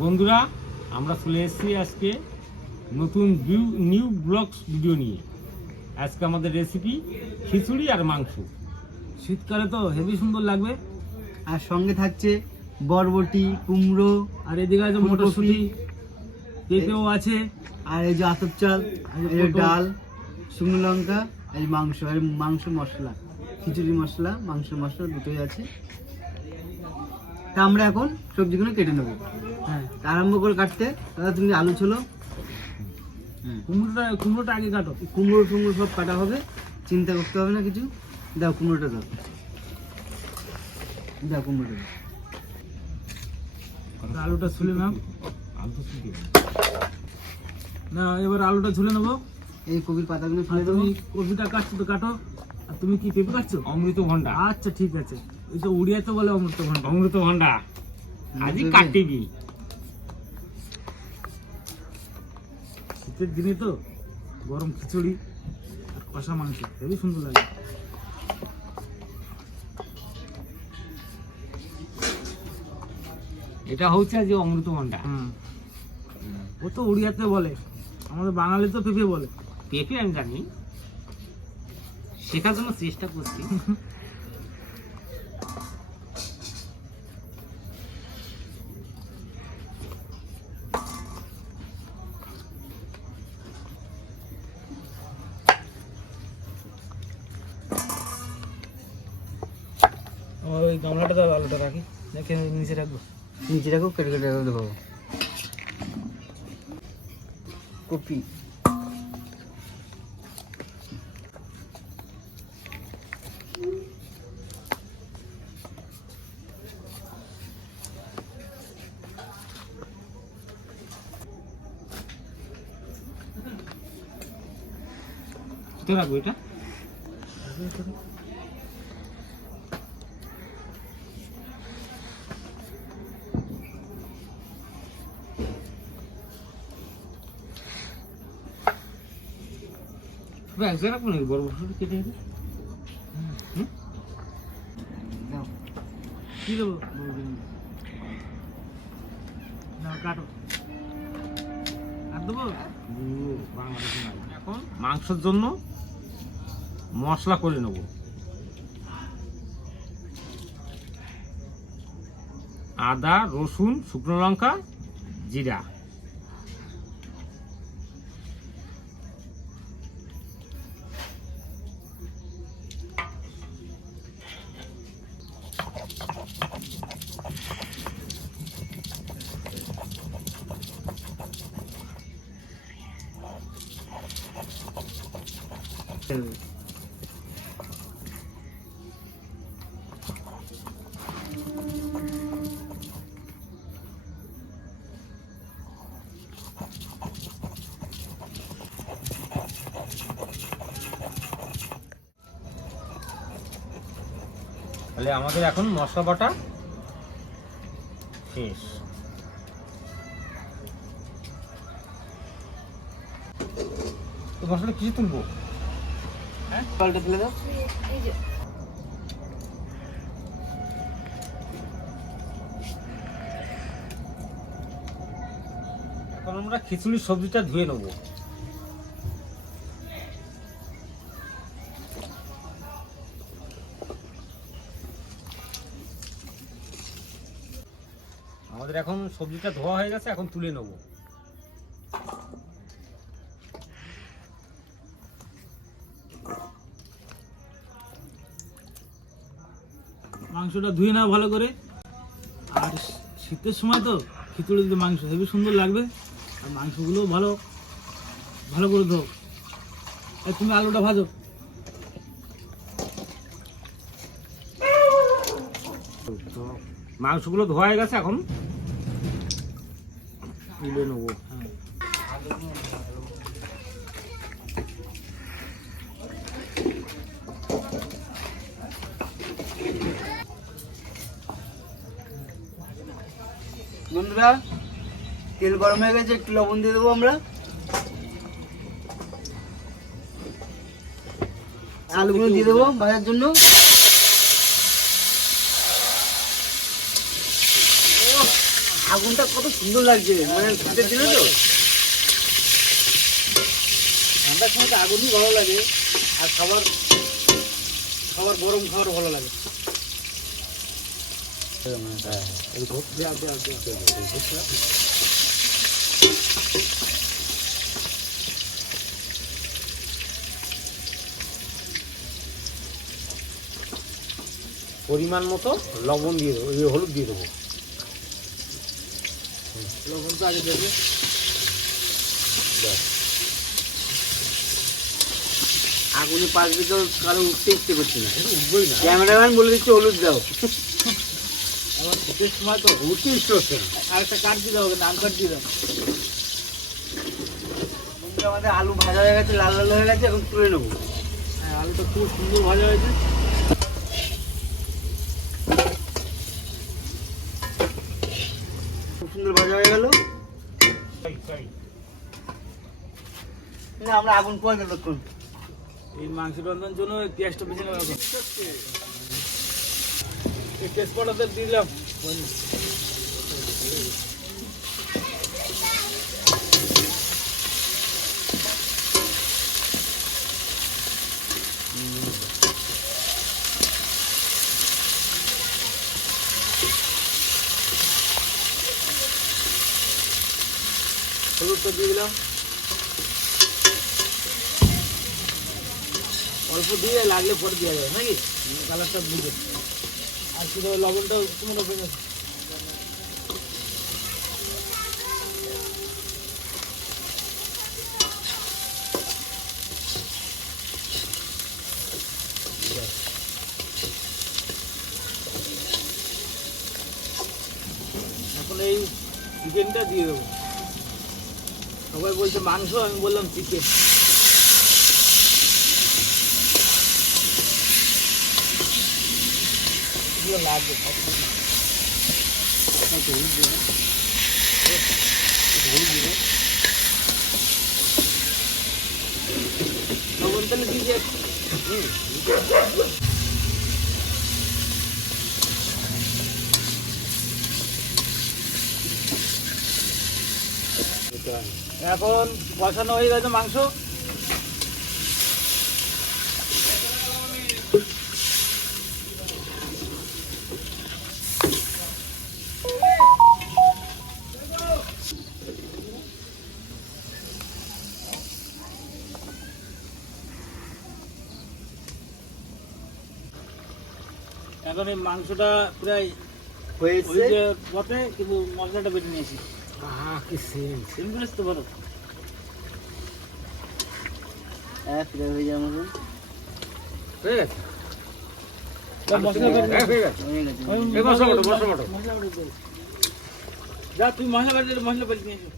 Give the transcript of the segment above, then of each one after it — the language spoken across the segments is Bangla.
বন্ধুরা, আমরা চলে এসেছি আজকে নতুন নিউ ব্লগস ভিডিও নিয়ে। আজকে আমাদের রেসিপি খিচুড়ি আর মাংস। শীতকালে তো হেভি সুন্দর লাগবে। আর সঙ্গে থাকছে বরবটি, কুমড়ো, আর এদিকে আছে মটরশুঁটি, পেঁপেও আছে, আর এই যে আতপ চাল, এই যে ডাল, শুকনো লঙ্কা, এই মাংস, আর মাংস মশলা, খিচুড়ি মশলা, মাংস মশলা দুটোই আছে। তা আমরা এখন সবজিগুলো কেটে নেবো। হ্যাঁ আরম্ভ করে কাটতে। দাদা তুমি আলু ছোলো, কুমড়োটা আগে কাটো। কুমড়ো টুমড়ো সব কাটা হবে, চিন্তা করতে হবে না কিছু। দাও কুমড়োটা দাও, দাও কুমড়োটা দাও। আলুটা ছুলে নাও। আলু শুকিয়ে না, এবার আলুটা ঝুলে নেবো। এই কবির পাতাগুলো আর ফেলে দেবো। তুমি কপিটা কাটছো তো কাটো। আর তুমি কি পেঁপে কাটছো? অমৃতভণ্ডা। আচ্ছা ঠিক আছে, এই তো উড়িয়াতে বলে অমৃতভণ্ডা। অমৃতভণ্ডা আজই কাটবি। শীতের দিনে তো গরম খিচুড়ি আর কষা মাংস হেবি সুন্দর লাগে। এটা হচ্ছে যে অমৃতভণ্ডা। ও তো উড়িয়াতে বলে, আমাদের বাঙালি তো পেঁপে বলে। পেঁপে আমি জানি, শেখার জন্য চেষ্টা করছি। আমার ওই গামলাটা দাও, আলুটা রাখি নাকি নিচে রাখবো? নিচে রাখো, কেটে কেটে দেবো। কপি, কোথায় রাখবো এটা? এক জায়গায় রাখবো নাকি? বড় বড় কেটে কেটে দাও। কি দেবো? না কাটো। আর দেবো? এখন মাংসের জন্য মশলা করে নেব। আদা, রসুন, শুকনো লঙ্কা, জিরা। তাহলে আমাদের এখন মশলা বাটা শেষ। তো মশলা কিছু তুলবো? হ্যাঁ, জলটা তুলে দাও। এখন আমরা খিচুড়ির সবজিটা ধুয়ে নেবো। আমাদের এখন সবজিটা ধোয়া হয়ে গেছে, এখন তুলে নেব। মাংসটা ধুয়ে নাও ভালো করে। আর শীতের সময় তো খিচুড়ি দিতে মাংস হেবি সুন্দর লাগবে। আর মাংসগুলো ভালো ভালো করে ধো। আর তুমি আলুটা ভাজো। তো মাংসগুলো ধোয়া হয়ে গেছে, এখন তুলে নেবো। বন্ধুরা, তেল গরম হয়ে গেছে, একটু লবণ দিয়ে দেবো আমরা। আলুগুলো দিয়ে দেবো ভাজার জন্য। আগুনটা কত সুন্দর লাগছে, মানে শীতের দিনে তো ঠান্ডার সময় তো আগুনই ভালো লাগে, আর খাবার গরম খাবার ভালো লাগে। পরিমাণ মতো লবণ দিয়ে দেবো, হলুদ দিয়ে দেবো। লবণ তো আগে দেবে। আগুনে পাশ দিয়ে তো কারো উঠতে ইচ্ছে করছে না, উঠবই না, ক্যামেরাম্যান বলে দিচ্ছে হলুদ দাও। আবার শীতের সময় তো উঠতে ইচ্ছে হচ্ছে না। আর একটা কাঠ দিয়ে দাও, নাম কাঠ দিয়ে দাও। বন্ধুরা, আমাদের আলু ভাজা হয়ে গেছে, লাল লাল হয়ে গেছে, এখন তুলে নেবো। হ্যাঁ, আলুটা খুব সুন্দর ভাজা হয়েছে। খুব সুন্দর ভাজা হয়ে গেল। আমরা আগুন পরে দেবো। এই মাংস রান্নার জন্য পেঁয়াজটা বেছে নেবো এখন। এই তেজপাতাটা দিলাম। হলুদটা দিয়ে দিলাম, অল্প দিয়ে লাগলে পরে দেওয়া যাবে নাকি, কালারটা বুঝে। আর শুধু লবণটা মনে হয়ে গেছে। এখন এই চিকেনটা দিয়ে দেবো। সবাই বলছে মাংস, আমি বললাম চিকেন। লাগবে লবণ তাহলে দিয়ে দিয়ে এখন কষানো হয়ে গেছে মাংস। এখন এই মাংসটা প্রায় হয়েছে বটে, কিন্তু মশলাটা বেটে নিয়েছি। কি সেন্ট! সেম করেছি তো বলো। হ্যাঁ, ফিরে হয়ে যাওয়ার মতন হয়ে গেছে, মশলা বেটে হয়ে গেছে। হয়ে গেছে। এই মশলা বাটো, মশলা বাটো। মশলা বেটে দে। যা তুই মশলা বেটে নিয়ে এসো।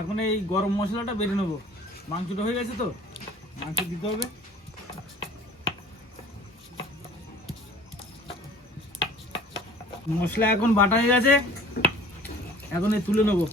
এখন এই গরম মশলাটা বেটে নেবো। মাংসটা হয়ে গেছে তো, মাংস দিতে হবে। মশলা এখন বাটা হয়ে গেছে, এখন এই তুলে নেবো।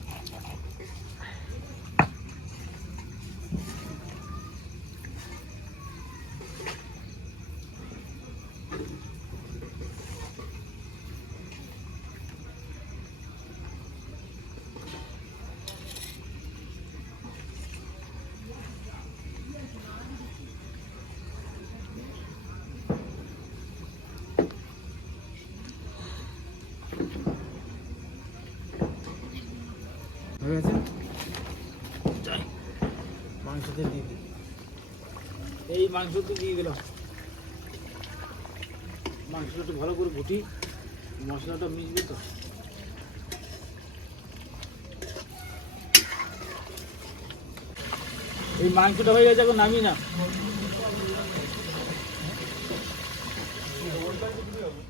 হয়ে গেছে। মাংসতে দিয়ে দিই, এই মাংসতে দিয়ে দিলাম। মাংসটা একটু ভালো করে ঘুটি, মশলাটা মিশবে তো। এই মাংসটা হয়ে গেছে, এখন নামি না।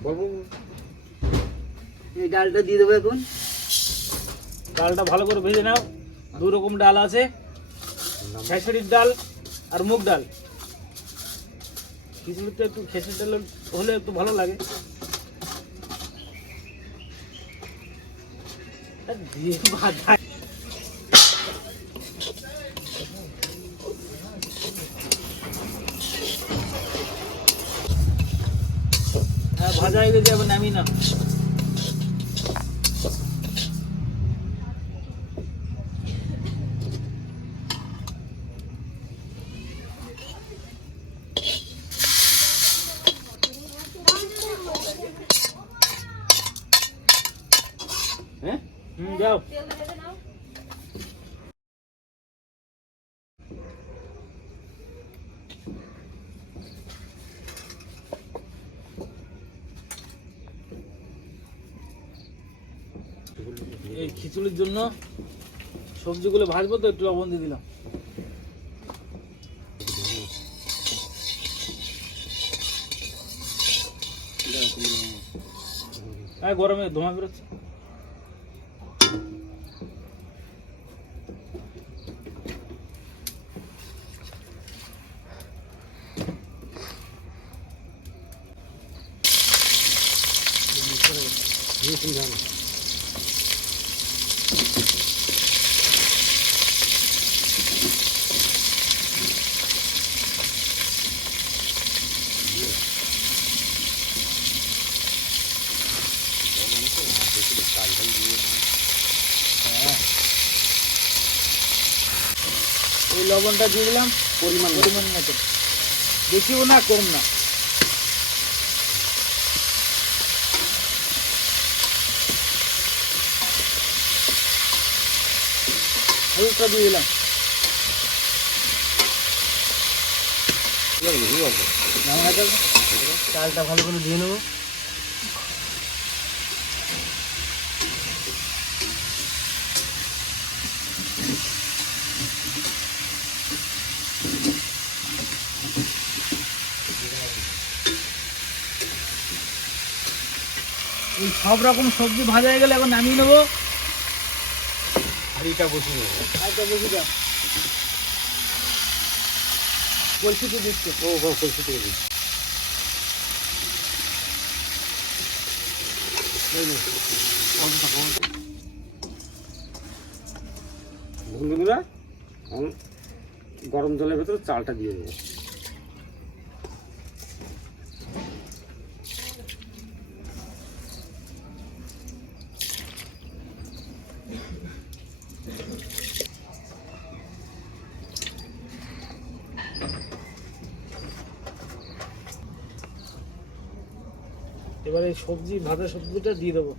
বাবু, এই ডালটা দিয়ে দেবো এখন। ডালটা ভালো করে ভেজে নাও। দু রকম ডাল আছে, খেসারির ডাল আর মুগ ডাল। খিচুড়িতে একটু খেসারির ডাল হলে একটু ভালো লাগে। দিয়ে ভাজা, ভাজা হয়ে গেছে, এখন নামি না। হ্যাঁ যাও। এই খিচুড়ির জন্য সবজিগুলো ভাজবো তো, একটু লবণ দিয়ে দিলাম। গরমে ধোঁয়া বেরোচ্ছে। এই লবণটা দিয়ে দিলাম পরিমাণ মতো, বেশিও না কম না। হলুদটা দিয়ে দিলাম। চালটা ভালো করে ধুয়ে নেবো। এই সব রকম সবজি ভাজা হয়ে গেলে এখন নামিয়ে নেবো। হাঁড়িটা বসিয়ে নেবো। আরেকটা বেশি দাও, কলসিতে দিচ্ছে। ও কলসি থেকে দিচ্ছি। বন্ধুরা গরম জলের ভেতরে চালটা দিয়ে দেবো। এবার এই সবজি ভাজা সবজিটা দিয়ে দেবো।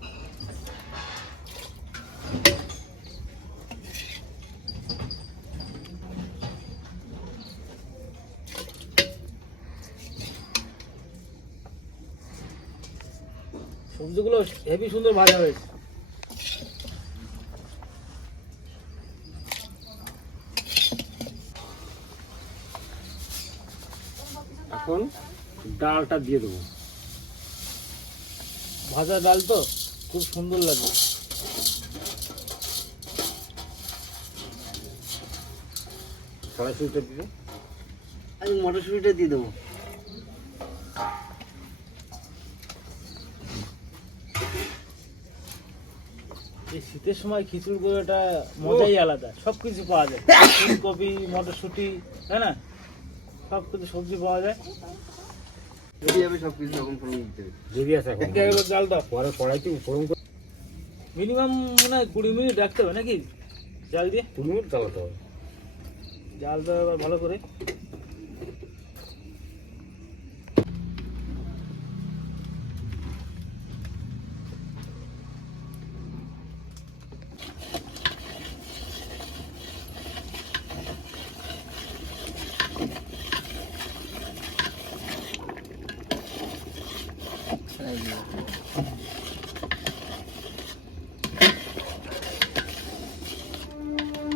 সবজিগুলো হেভি সুন্দর ভাজা হয়েছে। এখন ডালটা দিয়ে দেবো। ভাজা ডাল তো খুব সুন্দর লাগে। কড়াইশুঁটিটা দিবে। আমি মটরশুঁটিটা দিয়ে দেবো। এই শীতের সময় খিচুড়ি করে ওটা মজাই আলাদা। সব কিছু পাওয়া যায়, ফুলকপি, মটরশুঁটি, তাই না? সব কিছু সবজি পাওয়া যায়। সব কিছু রকম ফোড়ন দিতে হবে। দেরি আছে এখন। জালটা পরে কড়াইতে ফোড়ন করে মিনিমাম মনে হয় 20 মিনিট রাখতে হবে নাকি জাল দিয়ে? 2 মিনিট চালাতে হবে। জালটা এবার ভালো করে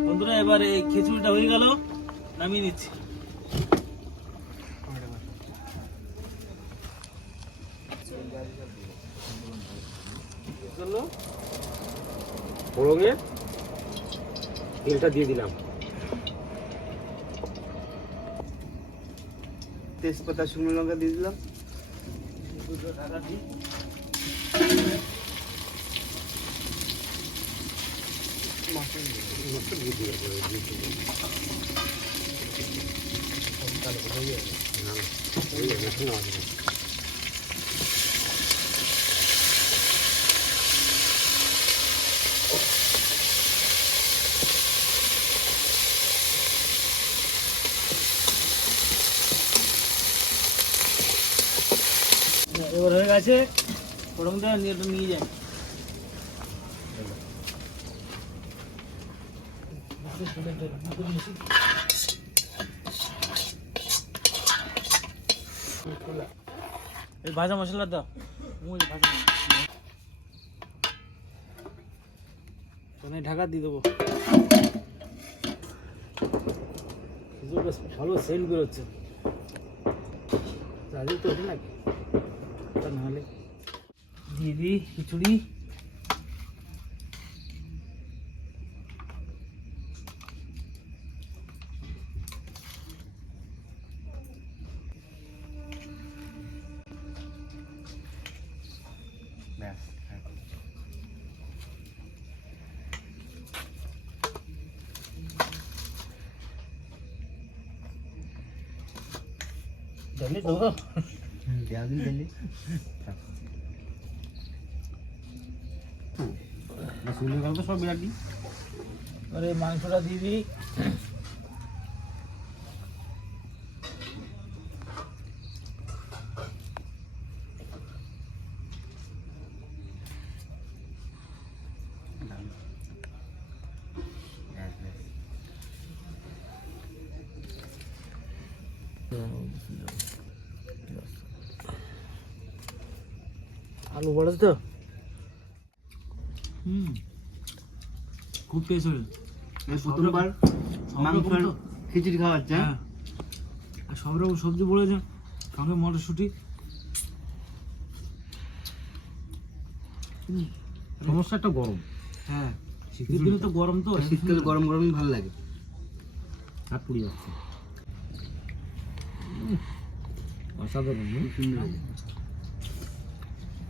বন্ধুরা, এবার এই খিচুড়িটা হয়ে গেল, নামিয়ে নিচ্ছি। ফোড়নে তেলটা দিয়ে দিলাম। তেজপাতা, শুকনো লঙ্কা দিয়ে দিলাম। এবার হয়ে গেছে, ফোড়নটা নিয়ে যায়। এই ভাজা মশলা দাও, ওই ভাজা মশলা ঢাকা দিয়ে দেবো। বেশ ভালো সেন্ট বেরোচ্ছে, রাজি তো ওঠে নাকি, তা নাহলে দিয়ে দিই খিচুড়ি। ব্যাস ঢেলে দেবো। দেওয়াদিন দিলি শুনে গেল তো সব বিরাটি। এবারে মাংসটা দিয়ে দিই। আলু বড় তো খুব টেস্ট হয়েছে। এই প্রথমবার মাংসের খিচুড়ি খাওয়া হচ্ছে। হ্যাঁ, আর সব রকম সবজি বলেছে, সঙ্গে মটরশুঁটি। সমস্যা একটা গরম, হ্যাঁ, শীতের দিনে তো গরম, তো শীতকালে গরম গরমই ভালো লাগে। হাত পুড়ে যাচ্ছে। অসাধারণ। খুব সুন্দর লাগে।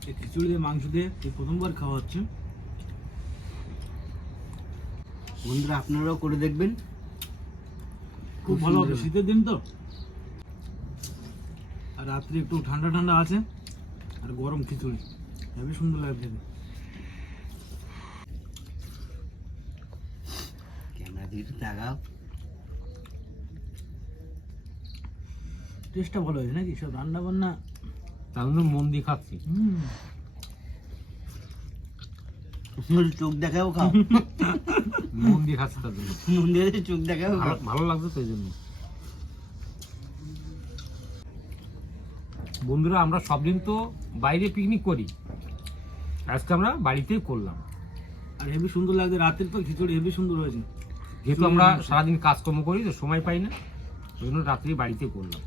এই খিচুড়ি দিয়ে মাংস দিয়ে এই প্রথমবার খাওয়া হচ্ছে। বন্ধুরা আপনারাও করে দেখবেন, খুব ভালো হবে, সুন্দর। শীতের দিন তো, আর রাত্রে একটু ঠান্ডা ঠান্ডা আছে, আর গরম খিচুড়ি হেবি সুন্দর লাগে খেতে। ক্যামেরা দিয়ে লাগাও। টেস্টটা ভালো হয়েছে নাকি, সব রান্না বান্না। তার জন্য মন দিয়ে খাচ্ছি। চোখ দেখাও খাও, মন দিয়ে খাচ্ছি তার জন্য। মন দিয়ে চোখ দেখাও খাও। ভালো লাগছে তো এই জন্য। বন্ধুরা, আমরা সব দিন তো বাইরে পিকনিক করি, আজকে আমরা বাড়িতেই করলাম। আর হেবি সুন্দর লাগছে, রাতের তো খিচুড়ি হেবি সুন্দর হয়েছে। যেহেতু আমরা সারাদিন কাজকর্ম করি তো সময় পাই না, ওই জন্য রাত্রি বাড়িতে করলাম।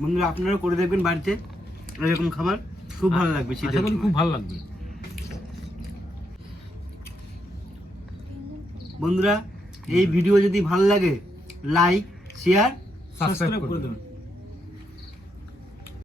বন্ধুরা আপনারাও করে দেখবেন বাড়িতে, এরকম খাবার খুব ভালো লাগবে। আশা করি খুব ভালো লাগবে। বন্ধুরা এই ভিডিও যদি ভালো লাগে লাইক, শেয়ার, সাবস্ক্রাইব করে করে দেবেন। দেবেন।